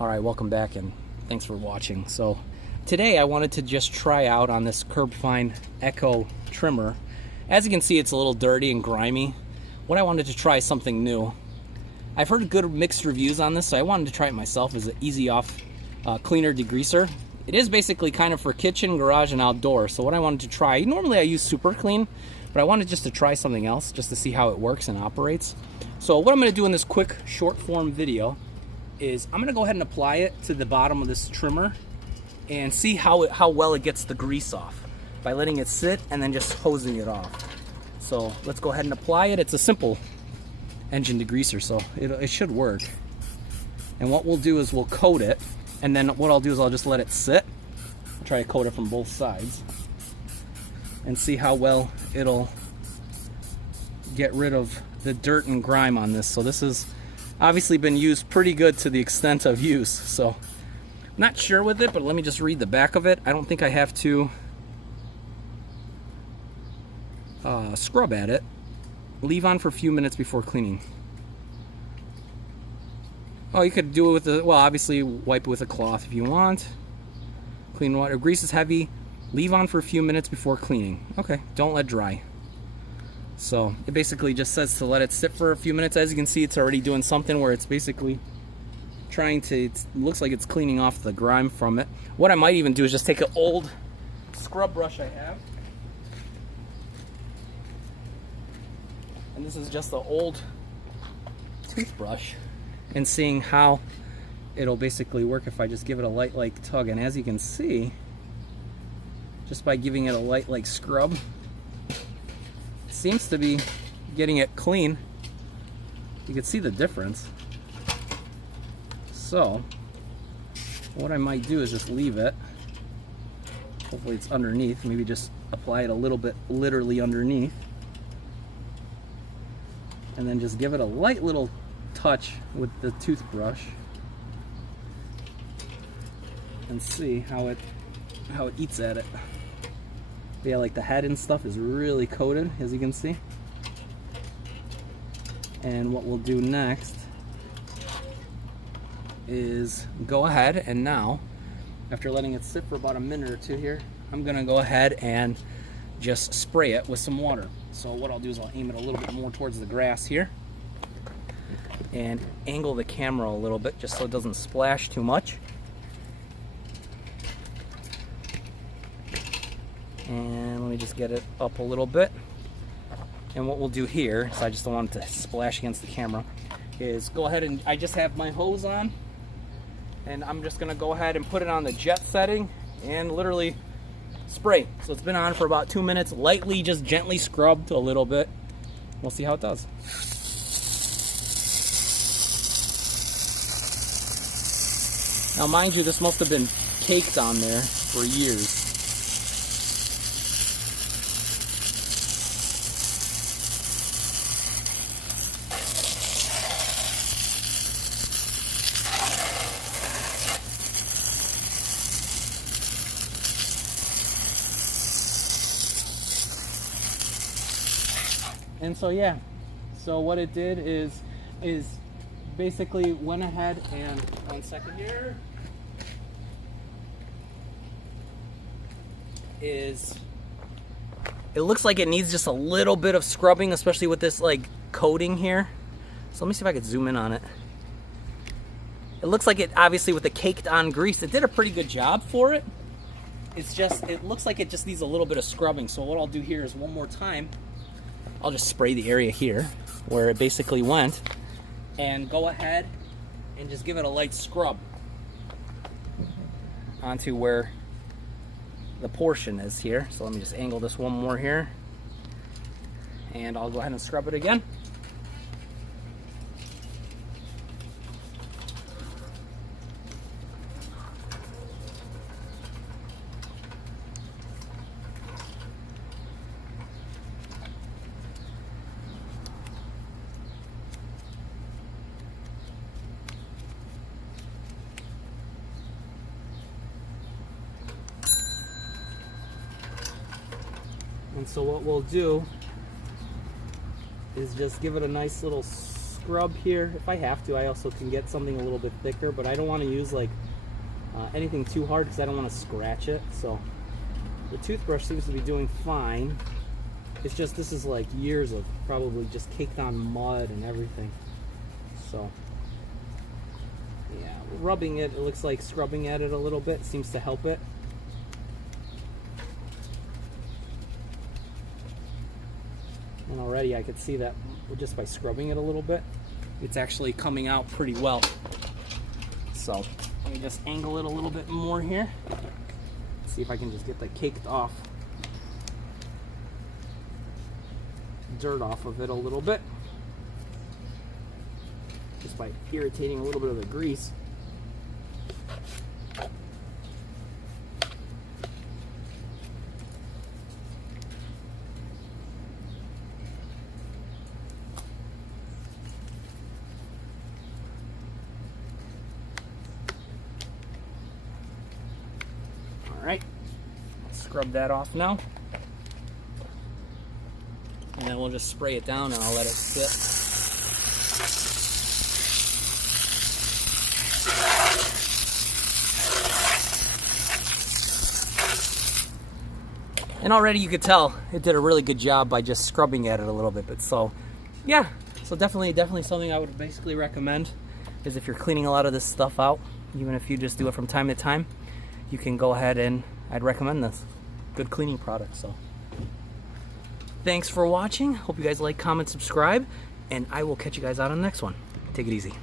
Alright, welcome back and thanks for watching. So today I wanted to just try out on this Curb Fine Echo trimmer. As you can see, it's a little dirty and grimy. What I wanted to try is something new. I've heard good mixed reviews on this, so I wanted to try it myself as an easy off cleaner degreaser. It is basically kind of for kitchen, garage, and outdoor. So what I wanted to try, normally I use Super Clean, but I wanted just to try something else just to see how it works and operates. So what I'm going to do in this quick short form video is I'm going to go ahead and apply it to the bottom of this trimmer and see how well it gets the grease off by letting it sit and then just hosing it off. So let's go ahead and apply it. It's a simple engine degreaser, so it should work. And what we'll do is we'll coat it, and then what I'll do is I'll just let it sit. I'll try to coat it from both sides and see how well it'll get rid of the dirt and grime on this. So this has obviously been used pretty good to the extent of use. So I'm not sure with it, but let me just read the back of it. I don't think I have to scrub at it. Leave on for a few minutes before cleaning. Oh, you could do it with a, well, obviously wipe it with a cloth if you want. Clean water. Grease is heavy. Leave on for a few minutes before cleaning. Okay, don't let dry. So it basically just says to let it sit for a few minutes. As you can see, it's already doing something where it's basically trying to, it looks like it's cleaning off the grime from it. What I might even do is just take an old scrub brush I have. And this is just the old toothbrush, and seeing how it'll basically work if I just give it a light like tug. And as you can see, just by giving it a light like scrub, it seems to be getting it clean. You can see the difference. So what I might do is just leave it. Hopefully it's underneath. Maybe just apply it a little bit literally underneath, and then just give it a light little touch with the toothbrush and see how it eats at it. Yeah, like the head and stuff is really coated, as you can see. And what we'll do next is go ahead and now, after letting it sit for about a minute or two here, I'm gonna go ahead and just spray it with some water. So what I'll do is I'll aim it a little bit more towards the grass here and angle the camera a little bit just so it doesn't splash too much. And let me just get it up a little bit. And what we'll do here, so I just don't want it to splash against the camera, is go ahead and I just have my hose on, and I'm just gonna go ahead and put it on the jet setting and literally spray. So it's been on for about 2 minutes, lightly, just gently scrubbed a little bit. We'll see how it does. Now mind you, this must have been caked on there for years. And so yeah, so what it did is basically went ahead and, 1 second here, is it looks like it needs just a little bit of scrubbing, especially with this like coating here. So let me see if I could zoom in on it. It looks like it, obviously with the caked on grease, it did a pretty good job for it. It's just, it looks like it just needs a little bit of scrubbing. So what I'll do here is one more time, I'll just spray the area here where it basically went and go ahead and just give it a light scrub onto where the portion is here. So let me just angle this one more here, and I'll go ahead and scrub it again. And so what we'll do is just give it a nice little scrub here. If I have to, I also can get something a little bit thicker, but I don't want to use like anything too hard because I don't want to scratch it. So the toothbrush seems to be doing fine. It's just this is like years of probably just caked on mud and everything. So yeah, rubbing it, it looks like scrubbing at it a little bit seems to help it. And already I could see that just by scrubbing it a little bit, it's actually coming out pretty well. So let me just angle it a little bit more here. See if I can just get the caked off dirt off of it a little bit. Just by irritating a little bit of the grease. Alright, scrub that off now. And then we'll just spray it down and I'll let it sit. And already you could tell it did a really good job by just scrubbing at it a little bit. But so, yeah, so definitely something I would basically recommend is if you're cleaning a lot of this stuff out, even if you just do it from time to time, you can go ahead and I'd recommend this. Good cleaning product. So thanks for watching. Hope you guys like, comment, subscribe, and I will catch you guys out on the next one. Take it easy.